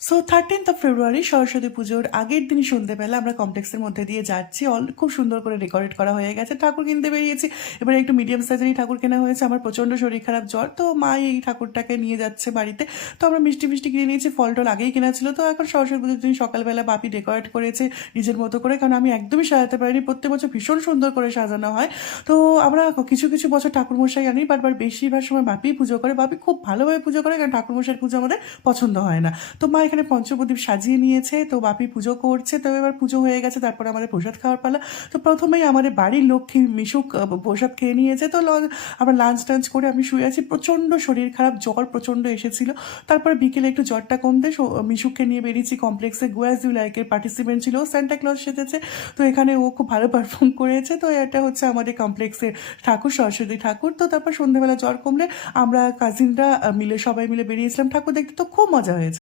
So 13th ফেব্রুয়ারি সরস্বতী পুজোর আগের দিন সন্ধ্যেবেলা আমরা কমপ্লেক্সের মধ্যে দিয়ে যাচ্ছি। খুব সুন্দর করে ডেকোরেট করা হয়ে গেছে। ঠাকুর কিনতে বেরিয়েছি। এবারে একটু মিডিয়াম সাইজেরই ঠাকুর কেনা হয়েছে। আমার প্রচণ্ড শরীর খারাপ, জ্বর। তো মা এই ঠাকুরটাকে নিয়ে যাচ্ছে বাড়িতে। তো আমরা মিষ্টি ফিষ্টি কিনে নিয়েছি। ফল টল আগেই কেনা ছিল। তো এখন সরস্বতী পুজোর দিন সকালবেলা বাপি ডেকোরেট করেছে নিজের মতো করে, কারণ আমি একদমই সাজাতে পারিনি। প্রত্যেক বছর ভীষণ সুন্দর করে সাজানো হয়। তো আমরা কিছু কিছু বছর ঠাকুরমশাই আনি, বাট বেশিরভাগ সময় বাপিই পুজো করে। বাপি খুব ভালোভাবে পুজো করে, কারণ ঠাকুরমশাইয়ের পুজো আমাদের পছন্দ হয় না। তো মা এখানে পঞ্চপ্রদীপ সাজিয়ে নিয়েছে। তো বাপি পুজো করছে। তো এবার পুজো হয়ে গেছে, তারপরে আমাদের প্রসাদ খাওয়ার পালা। তো প্রথমেই আমাদের বাড়ির লক্ষ্মী মিশুক প্রসাদ খেয়ে নিয়েছে। তো আমরা লাঞ্চ টাঞ্চ করে আমি শুয়ে আছি। প্রচণ্ড শরীর খারাপ, জ্বর প্রচণ্ড এসেছিল। তারপরে বিকেলে একটু জ্বরটা কমতে মিশুককে নিয়ে বেরিয়েছি কমপ্লেক্সে। গোয়াস ইউ লাইকের পার্টিসিপেন্ট ছিল, স্যান্টা ক্লজ সেজেছে। তো এখানে ও খুব ভালো পারফর্ম করেছে। তো এটা হচ্ছে আমাদের কমপ্লেক্সের ঠাকুর, সরস্বতী ঠাকুর। তো তারপর সন্ধ্যেবেলা জ্বর কমলে আমরা কাজিনরা মিলে সবাই মিলে বেরিয়েছিলাম ঠাকুর দেখতে। তো খুব মজা হয়েছে।